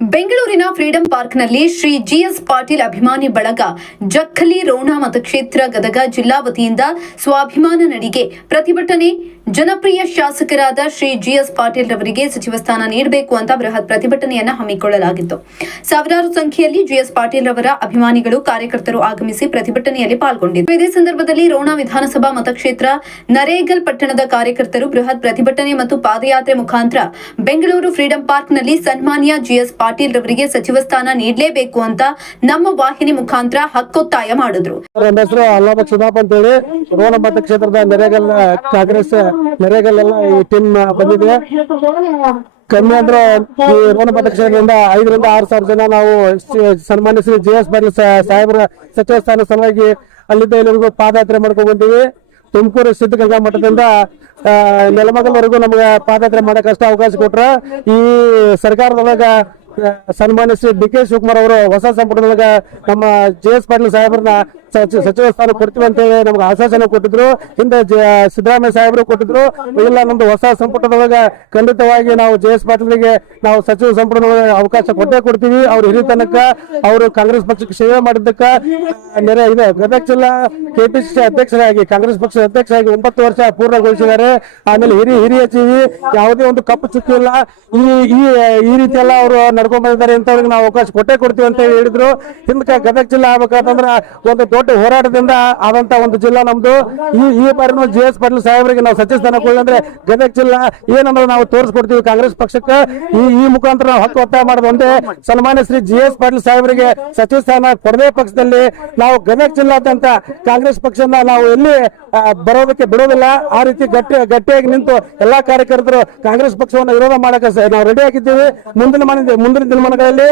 ಬೆಂಗಳೂರಿನ ಫ್ರೀಡಂ ಪಾರ್ಕ್ನಲ್ಲಿ ಶ್ರೀ ಜಿಎಸ್ ಪಾಟೀಲ್ ಅಭಿಮಾನಿ ಬಳಗ ಜಕ್ಕಲಿ ರೋಣ ಮತಕ್ಷೇತ್ರ ಗದಗ ಜಿಲ್ಲಾ ವತಿಯಿಂದ ಸ್ವಾಭಿಮಾನ ನಡಿಗೆ ಪ್ರತಿಭಟನೆ. ಜನಪ್ರಿಯ ಶಾಸಕರಾದ ಶ್ರೀ ಜಿಎಸ್ ಪಾಟೀಲ್ ರವರಿಗೆ ಸಚಿವ ಸ್ಥಾನ ನೀಡಬೇಕು ಅಂತ ಬೃಹತ್ ಪ್ರತಿಭಟನೆಯನ್ನು ಹಮ್ಮಿಕೊಳ್ಳಲಾಗಿತ್ತು. ಸಾವಿರಾರು ಸಂಖ್ಯೆಯಲ್ಲಿ ಜಿಎಸ್ ಪಾಟೀಲ್ ರವರ ಅಭಿಮಾನಿಗಳು ಕಾರ್ಯಕರ್ತರು ಆಗಮಿಸಿ ಪ್ರತಿಭಟನೆಯಲ್ಲಿ ಪಾಲ್ಗೊಂಡಿದ್ದರು. ಇದೇ ಸಂದರ್ಭದಲ್ಲಿ ರೋಣ ವಿಧಾನಸಭಾ ಮತಕ್ಷೇತ್ರ ನರೇಗಲ್ ಪಟ್ಟಣದ ಕಾರ್ಯಕರ್ತರು ಬೃಹತ್ ಪ್ರತಿಭಟನೆ ಮತ್ತು ಪಾದಯಾತ್ರೆ ಮುಖಾಂತರ ಬೆಂಗಳೂರು ಫ್ರೀಡಂ ಪಾರ್ಕ್ನಲ್ಲಿ ಸನ್ಮಾನ್ಯ ಜಿಎಸ್ ಪಾಟೀಲ್ ರವರಿಗೆ ಸಚಿವ ಸ್ಥಾನ ನೀಡಲೇಬೇಕು ಅಂತ ನಮ್ಮ ವಾಹಿನಿ ಮುಖಾಂತರ ಹಕ್ಕೊತ್ತಾಯ ಮಾಡಿದ್ರು. ನನ್ನ ಹೆಸರು ಅಲ್ಲಾಬ್ ಸುಧಾಪ್ ಅಂತ ಹೇಳಿ ರೋಣ ಮತಕ್ಷೇತ್ರದ ನರೇಗಲ್ ಕಾಂಗ್ರೆಸ್ ನರೇಗಲ್ ಎಲ್ಲ ಈ ಟೀಮ್ ಬಂದಿದೆ. ಕಮ್ಮಿ ಅಂದ್ರೆ ಈ ರೋಣ ಮತಕ್ಷೇತ್ರದಿಂದ 5,000 ರಿಂದ 6,000 ಜನ ನಾವು ಸನ್ಮಾನ್ಯ ಶ್ರೀ ಜಿಎಸ್ ಪಾಟೀಲ್ ಸಾಹೇಬರ ಸಚಿವ ಸ್ಥಾನ ಸಲುವಾಗಿ ಅಲ್ಲಿದ್ದ ಇಲ್ಲಿವರೆಗೂ ಪಾದಯಾತ್ರೆ ಮಾಡ್ಕೊಂಡು ಬಂದೀವಿ. ತುಮಕೂರು ಸಿದ್ಧಗಂಗಾ ಮಠದಿಂದ ನೆಲಮಂಗಲವರೆಗೂ ನಮಗೆ ಪಾದಯಾತ್ರೆ ಮಾಡಕ್ ಅಷ್ಟೇ ಅವಕಾಶ ಕೊಟ್ರ. ಈ ಸರ್ಕಾರದೊಳಗ ಸನ್ಮಾನ್ಯ ಶ್ರೀ ಡಿ.ಕೆ. ಶಿವಕುಮಾರ್ ಅವರು ಹೊಸ ಸಂಪುಟದೊಳಗ ನಮ್ಮ ಜಿಎಸ್ ಪಾಟೀಲ್ ಸಾಹೇಬ್ರನ್ನ ಸಚಿವ ಸ್ಥಾನ ಕೊಡ್ತೀವಿ ಅಂತ ಹೇಳಿ ನಮ್ಗೆ ಆಶ್ವಾಸನೆ ಕೊಟ್ಟಿದ್ರು. ಹಿಂದೆ ಸಿದ್ದರಾಮಯ್ಯ ಸಾಹೇಬರು ಕೊಟ್ಟಿದ್ರು. ಇಲ್ಲ, ನಮ್ದು ಹೊಸ ಸಂಪುಟದೊಳಗ ಖಂಡಿತವಾಗಿ ನಾವು ಜಿಎಸ್ ಪಾಟೀಲ್ಗೆ ನಾವು ಸಚಿವ ಸಂಪುಟದೊಳಗೆ ಅವಕಾಶ ಕೊಟ್ಟೇ ಕೊಡ್ತೀವಿ. ಅವ್ರ ಹಿರಿತನಕ್ಕ ಅವರು ಕಾಂಗ್ರೆಸ್ ಪಕ್ಷಕ್ಕೆ ಸೇವೆ ಮಾಡಿದ್ದಕ್ಕ ಇದೆ. ಗದಗ ಜಿಲ್ಲಾ ಕೆಪಿಸಿಸಿ ಅಧ್ಯಕ್ಷರಾಗಿ ಕಾಂಗ್ರೆಸ್ ಪಕ್ಷದ ಅಧ್ಯಕ್ಷರಾಗಿ 9 ವರ್ಷ ಪೂರ್ಣಗೊಳಿಸಿದ್ದಾರೆ. ಆಮೇಲೆ ಹಿರಿಯ ಜೀವಿ, ಯಾವುದೇ ಒಂದು ಕಪ್ಪು ಚುಕ್ಕಿ ಇಲ್ಲ. ಈ ರೀತಿ ಎಲ್ಲ ಅವರು ನಡ್ಕೊಂಡ್ ಬಂದಿದ್ದಾರೆ. ಇಂಥವ್ರಿಗೆ ನಾವು ಅವಕಾಶ ಕೊಟ್ಟೇ ಕೊಡ್ತೀವಿ ಅಂತ ಹೇಳಿದ್ರು. ಹಿಂದಕ್ಕೆ ಗದಗ ಜಿಲ್ಲಾ ಆಗ್ಬೇಕಂತಂದ್ರ ಒಂದು ದೊಡ್ಡ ಹೋರಾಟದಿಂದ ಆದಂತ ಒಂದು ಜಿಲ್ಲಾ ನಮ್ದು. ಈ ಬಾರಿ ಜಿಎಸ್ ಪಾಟೀಲ್ ಸಾಹೇಬರಿಗೆ ನಾವು ಸಚಿವ ಸ್ಥಾನ ಕೊಡಿ ಅಂದ್ರೆ ಗದಗ ಜಿಲ್ಲಾ ಏನಂದ್ರೆ ನಾವು ತೋರಿಸ್ಕೊಡ್ತೀವಿ ಕಾಂಗ್ರೆಸ್ ಪಕ್ಷಕ್ಕೆ. ಈ ಮುಖಾಂತರ ನಾವು ಹಕ್ಕು ಒತ್ತಾಯ ಮಾಡೋದು ಒಂದೇ, ಸನ್ಮಾನ್ಯ ಶ್ರೀ ಜಿಎಸ್ ಪಾಟೀಲ್ ಸಾಹೇಬರಿಗೆ ಸಚಿವ ಸ್ಥಾನ ಕೊಡದೇ ಪಕ್ಷದಲ್ಲಿ ನಾವು ಗದಗ ಜಿಲ್ಲಾದ್ಯಂತ ಕಾಂಗ್ರೆಸ್ ಪಕ್ಷನ ನಾವು ಎಲ್ಲಿ ಬರೋದಕ್ಕೆ ಬಿಡೋದಿಲ್ಲ. ಆ ರೀತಿ ಗಟ್ಟಿಯಾಗಿ ನಿಂತು ಎಲ್ಲಾ ಕಾರ್ಯಕರ್ತರು ಕಾಂಗ್ರೆಸ್ ಪಕ್ಷವನ್ನು ವಿರೋಧ ಮಾಡಕ್ಕೆ ನಾವು ರೆಡಿ ಆಗಿದ್ದೀವಿ. ಮುಂದಿನ ದಿನಮಾನಗಳಲ್ಲಿ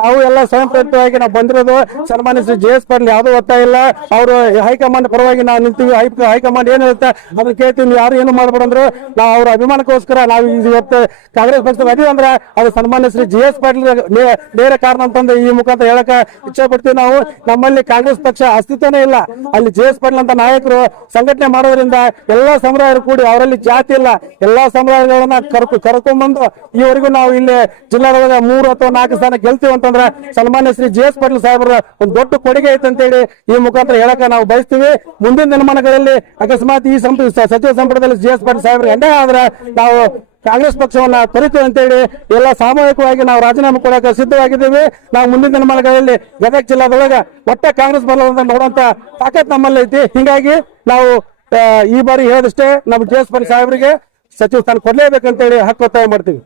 ನಾವು ಎಲ್ಲ ಸ್ವಯಂ ಪ್ರೇರಿತವಾಗಿ ನಾವು ಬಂದಿರೋದು. ಸನ್ಮಾನ್ಯ ಶ್ರೀ ಜಿಎಸ್ ಪಾಟೀಲ್ ಯಾವುದೂ ಒತ್ತಾಯ ಇಲ್ಲ. ಅವರು ಹೈಕಮಾಂಡ್ ಪರವಾಗಿ ನಾವು ನಿಂತೀವಿ. ಹೈಕಮಾಂಡ್ ಏನ್ ಹೇಳುತ್ತೆ ಅದನ್ನ ಕೇಳ್ತೀವಿ. ಯಾರು ಏನು ಮಾಡ್ಬೇಡಂದ್ರು ನಾವು ಅವ್ರ ಅಭಿಮಾನಕ್ಕೋಸ್ಕರ ನಾವು ಇವತ್ತು ಕಾಂಗ್ರೆಸ್ ಪಕ್ಷದ ಅದೀವಿ ಅಂದ್ರೆ ಅದು ಸನ್ಮಾನ್ಯ ಶ್ರೀ ಜಿಎಸ್ ಪಾಟೀಲ್ ನೇರ ಕಾರಣ ಅಂತಂದು ಈ ಮುಖಾಂತರ ಹೇಳಕ ಇಚ್ಛೆ ಪಡ್ತೀವಿ. ನಾವು ನಮ್ಮಲ್ಲಿ ಕಾಂಗ್ರೆಸ್ ಪಕ್ಷ ಅಸ್ತಿತ್ವನೇ ಇಲ್ಲ. ಅಲ್ಲಿ ಜಿಎಸ್ ಪಾಟೀಲ್ ಅಂತ ನಾಯಕರು ಸಂಘಟನೆ ಮಾಡೋದ್ರಿಂದ ಎಲ್ಲಾ ಸಮುದಾಯರು ಕೂಡಿ, ಅವರಲ್ಲಿ ಜಾತಿ ಇಲ್ಲ, ಎಲ್ಲಾ ಸಮುದಾಯಗಳನ್ನ ಕರ್ಕೊಂಡ್ಬಂದು ಈವರೆಗೂ ನಾವು ಇಲ್ಲಿ ಜಿಲ್ಲಾದೊಳಗ 3 ಅಥವಾ 4 ಸ್ಥಾನ ಗೆಲ್ತೀವಿ ಅಂತಂದ್ರೆ ಸನ್ಮಾನ್ಯ ಶ್ರೀ ಜಿಎಸ್ ಪಾಟೀಲ್ ಸಾಹೇಬರ ಒಂದು ದೊಡ್ಡ ಕೊಡುಗೆ ಐತೆ ಅಂತೇಳಿ ಈ ಮುಖಾಂತರ ಹೇಳಕ ನಾವು ಬಯಸ್ತೀವಿ. ಮುಂದಿನ ದಿನಮಾನಗಳಲ್ಲಿ ಅಕಸ್ಮಾತ್ ಈ ಸಚಿವ ಸಂಪುಟದಲ್ಲಿ ಜಿಎಸ್ ಪಾಟೀಲ್ ಸಾಹೇಬರು ಎಂದೇ ಆದ್ರೆ ನಾವು ಕಾಂಗ್ರೆಸ್ ಪಕ್ಷವನ್ನ ತೊರಿತೀವಿ ಅಂತೇಳಿ ಎಲ್ಲ ಸಾಮೂಹಿಕವಾಗಿ ನಾವು ರಾಜೀನಾಮೆ ಕೊಡಕ್ಕೆ ಸಿದ್ಧವಾಗಿದ್ದೀವಿ. ನಾವು ಮುಂದಿನ ದಿನಮಾನಗಳಲ್ಲಿ ಗದಗ ಜಿಲ್ಲಾದೊಳಗ ಒಟ್ಟೆ ಕಾಂಗ್ರೆಸ್ ಬರೋದಂತ ನೋಡುವಂತ ತಾಕತ್ ನಮ್ಮಲ್ಲಿ ಐತಿ. ಹೀಗಾಗಿ ನಾವು ಈ ಬಾರಿ ಹೇಳದಷ್ಟೇ, ನಮ್ಮ ಜಿಎಸ್ ಪಾಟೀಲ್ ಸಾಹೇಬರಿಗೆ ಸಚಿವ ಸ್ಥಾನ ಕೊಡ್ಲೇಬೇಕಂತೇಳಿ ಹಕ್ಕು ಒತ್ತಾಯ ಮಾಡ್ತೀವಿ.